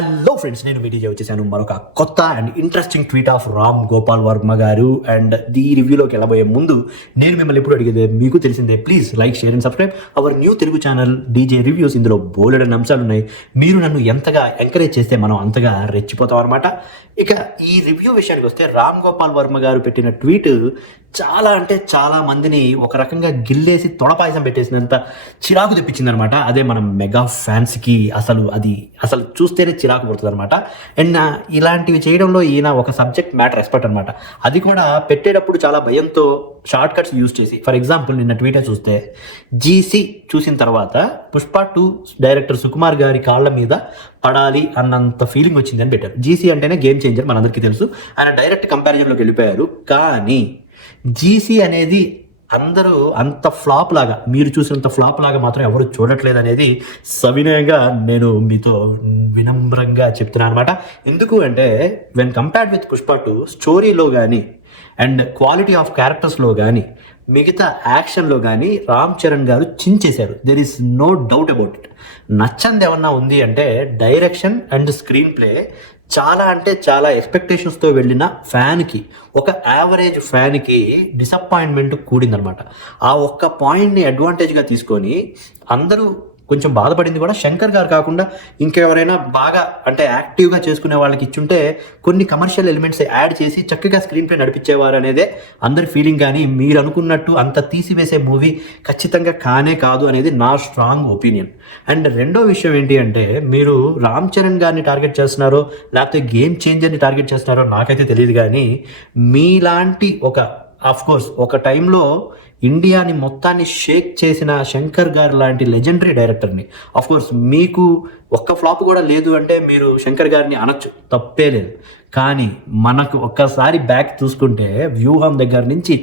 Hello friends, నేను video వచ్చేసాను మరొక కొత్త and interesting tweet of Ram Gopal Varma గారు. అండ్ ఈ రివ్యూలోకి వెళ్ళబోయే ముందు నేను మిమ్మల్ని ఎప్పుడు అడిగేది మీకు తెలిసిందే, please like, share and subscribe our new Telugu channel DJ reviews. ఇందులో బోలెడని అంశాలు ఉన్నాయి. మీరు నన్ను ఎంతగా ఎంకరేజ్ చేస్తే మనం అంతగా రెచ్చిపోతాం అనమాట. ఇక ఈ రివ్యూ విషయానికి వస్తే, రామ్ గోపాల్ వర్మ గారు పెట్టిన ట్వీట్ చాలా అంటే చాలా మందిని ఒక రకంగా గిల్లేసి తొడపాయసం పెట్టేసినంత చిరాకు తెప్పించింది అనమాట. అదే మనం మెగా ఫ్యాన్స్కి అసలు చూస్తేనే చిరాకు పడుతుంది అనమాట. అండ్ ఇలాంటివి చేయడంలో ఈయన ఒక సబ్జెక్ట్ మ్యాటర్ ఎక్స్పర్ట్ అనమాట. అది కూడా పెట్టేటప్పుడు చాలా భయంతో షార్ట్ కట్స్ యూజ్ చేసి, ఫర్ ఎగ్జాంపుల్ నిన్న ట్వీట్ చూస్తే జీసీ చూసిన తర్వాత పుష్ప 2 డైరెక్టర్ సుకుమార్ గారి కాళ్ళ మీద పడాలి అన్నంత ఫీలింగ్ వచ్చింది అని పెట్టారు. జీసీ అంటేనే గేమ్ చేంజర్, మనందరికీ తెలుసు. ఆయన డైరెక్ట్ కంపారిజన్లోకి వెళ్ళిపోయారు. కానీ జీసీ అనేది అందరూ అంత ఫ్లాప్ లాగా, మీరు చూసినంత ఫ్లాప్ లాగా మాత్రం ఎవరు చూడట్లేదు అనేది సవినయంగా నేను మీతో వినమ్రంగా చెప్తున్నాను అనమాట. ఎందుకు అంటే, వెన్ కంపేర్డ్ విత్ పుష్ప 2 స్టోరీలో కానీ అండ్ క్వాలిటీ ఆఫ్ క్యారెక్టర్స్లో కానీ మిగతా యాక్షన్లో కానీ రామ్ చరణ్ గారు చించేశారు. There is no doubt about it. నచ్చంది ఏమన్నా ఉంది అంటే డైరెక్షన్ అండ్ స్క్రీన్ ప్లే చాలా అంటే చాలా ఎక్స్పెక్టేషన్స్తో వెళ్ళిన ఫ్యాన్కి, ఒక యావరేజ్ ఫ్యాన్కి డిసప్పాయింట్మెంట్ కూడిందనమాట. ఆ ఒక్క పాయింట్ని అడ్వాంటేజ్గా తీసుకొని అందరూ కొంచెం బాధపడింది కూడా శంకర్ గారు కాకుండా ఇంకెవరైనా బాగా అంటే యాక్టివ్గా చేసుకునే వాళ్ళకి ఇచ్చుంటే కొన్ని కమర్షియల్ ఎలిమెంట్స్ యాడ్ చేసి చక్కగా స్క్రీన్ ప్లే నడిపించేవారు అనేదే అందరి ఫీలింగ్. కానీ మీరు అనుకున్నట్టు అంత తీసివేసే మూవీ ఖచ్చితంగా కానే కాదు అనేది నా స్ట్రాంగ్ ఒపీనియన్. అండ్ రెండో విషయం ఏంటి అంటే, మీరు రామ్ చరణ్ గారిని టార్గెట్ చేస్తున్నారో లేకపోతే గేమ్ చేంజర్ని టార్గెట్ చేస్తున్నారో నాకైతే తెలియదు. కానీ మీలాంటి ఒక టైంలో ఇండియాని మొత్తాన్ని షేక్ చేసిన శంకర్ గారు లాంటి లెజెండరీ డైరెక్టర్ని, కోర్స్ మీకు ఒక్క ఫ్లాప్ కూడా లేదు అంటే మీరు శంకర్ గారిని అనొచ్చు, తప్పే లేదు. కానీ మనకు ఒక్కసారి బ్యాక్ చూసుకుంటే వ్యూహం దగ్గర నుంచి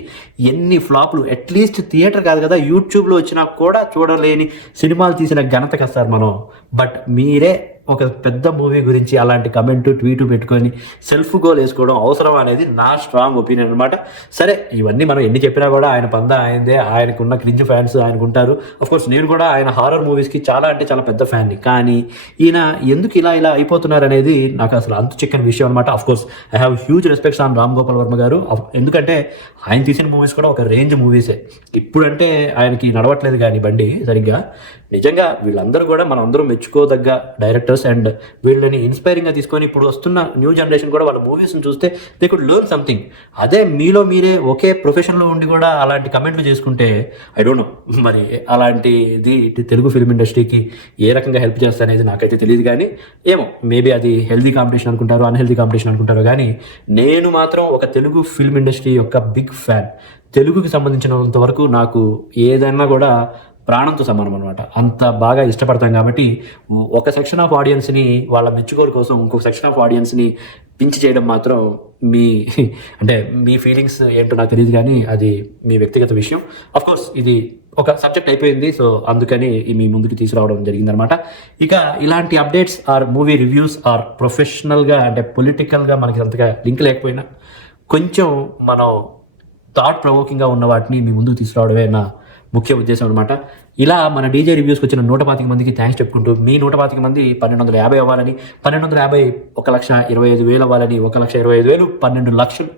ఎన్ని ఫ్లాప్లు, అట్లీస్ట్ థియేటర్ కాదు కదా, యూట్యూబ్లో వచ్చినా కూడా చూడలేని సినిమాలు తీసిన ఘనత కదా సార్ మనం. బట్ మీరే ఒక పెద్ద మూవీ గురించి అలాంటి కమెంటు ట్వీటు పెట్టుకొని సెల్ఫ్ గోల్ వేసుకోవడం అవసరం అనేది నా స్ట్రాంగ్ ఒపీనియన్ అనమాట. సరే, ఇవన్నీ మనం ఎన్ని చెప్పినా కూడా ఆయన పందా ఆయనదే, ఆయనకున్న క్రింజ్ ఫ్యాన్స్ ఆయనకు ఉంటారు. కోర్స్ నేను కూడా ఆయన హారర్ మూవీస్కి చాలా అంటే చాలా పెద్ద ఫ్యాన్ని. కానీ ఈయన ఎందుకు ఇలా అయిపోతున్నారు అనేది నాకు అసలు అంతు చిక్కని విషయం అనమాట. Course I have huge respects on Ram Gopal Varma గారు. ఎందుకంటే ఆయన తీసిన మూవీస్ కూడా ఒక రేంజ్ మూవీసే. ఇప్పుడంటే ఆయనకి నడవట్లేదు కానీ బండి సరిగ్గా. నిజంగా వీళ్ళందరూ కూడా మనం అందరూ మెచ్చుకోదగ్గ డైరెక్టర్స్. అండ్ వీళ్ళని ఇన్స్పైరింగ్గా తీసుకొని ఇప్పుడు వస్తున్న న్యూ జనరేషన్ కూడా వాళ్ళ మూవీస్ని చూస్తే దే కుడ్ లెర్న్ సంథింగ్. అదే మీలో మీరే ఒకే ప్రొఫెషన్లో ఉండి కూడా అలాంటి కమెంట్లు చేసుకుంటే ఐ డోంట్ నో మరి అలాంటిది తెలుగు ఫిల్మ్ ఇండస్ట్రీకి ఏ రకంగా హెల్ప్ చేస్తారనేది నాకైతే తెలియదు. కానీ ఏమో, మేబీ అది హెల్దీ కాంపిటీషన్ అనుకుంటారో అన్హెల్దీ కాంపిటీషన్ అనుకుంటారో. కానీ నేను మాత్రం ఒక తెలుగు ఫిల్మ్ ఇండస్ట్రీ యొక్క బిగ్ ఫ్యాన్. తెలుగుకి సంబంధించినంత వరకు నాకు ఏదైనా కూడా ప్రాణంతో సమానం అనమాట. అంత బాగా ఇష్టపడతాం. కాబట్టి ఒక సెక్షన్ ఆఫ్ ఆడియన్స్ని వాళ్ళ మెచ్చుకోలు కోసం ఇంకొక సెక్షన్ ఆఫ్ ఆడియన్స్ని పించి చేయడం మాత్రం మీ ఫీలింగ్స్ ఏంటో నాకు తెలియదు. కానీ అది మీ వ్యక్తిగత విషయం. కోర్స్ ఇది ఒక సబ్జెక్ట్ అయిపోయింది, సో అందుకని మీ ముందుకు తీసుకురావడం జరిగిందనమాట. ఇక ఇలాంటి updates or movie reviews or ప్రొఫెషనల్గా అంటే పొలిటికల్గా మనకి అంతగా లింక్ లేకపోయినా కొంచెం మనం థాట్ ప్రొవోకింగ్గా ఉన్న వాటిని మీ ముందుకు తీసుకురావడమే నా ముఖ్య ఉద్దేశం అనమాట. ఇలా మన డీజే రివ్యూస్కి వచ్చిన 125 మందికి థ్యాంక్స్ చెప్పుకుంటూ, మీ 125 మంది 1250 అవ్వాలని, 1250 1,25,000 అవ్వాలని, 1,25,000 12 లక్షలు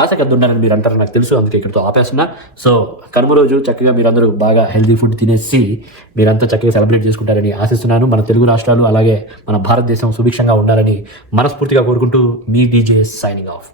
ఆశ కద్దుండాలని మీరు అంటారు నాకు తెలుసు. అందుకే ఇక్కడితో ఆపేస్తున్నా. సో కనుమ రోజు చక్కగా మీరందరూ బాగా హెల్తీ ఫుడ్ తినేసి మీరంతా చక్కగా సెలబ్రేట్ చేసుకుంటారని ఆశిస్తున్నాను. మన తెలుగు రాష్ట్రాలు అలాగే మన భారతదేశం సుభిక్షంగా ఉండాలని మనస్ఫూర్తిగా కోరుకుంటూ, మీ డీజే సైనింగ్ ఆఫ్.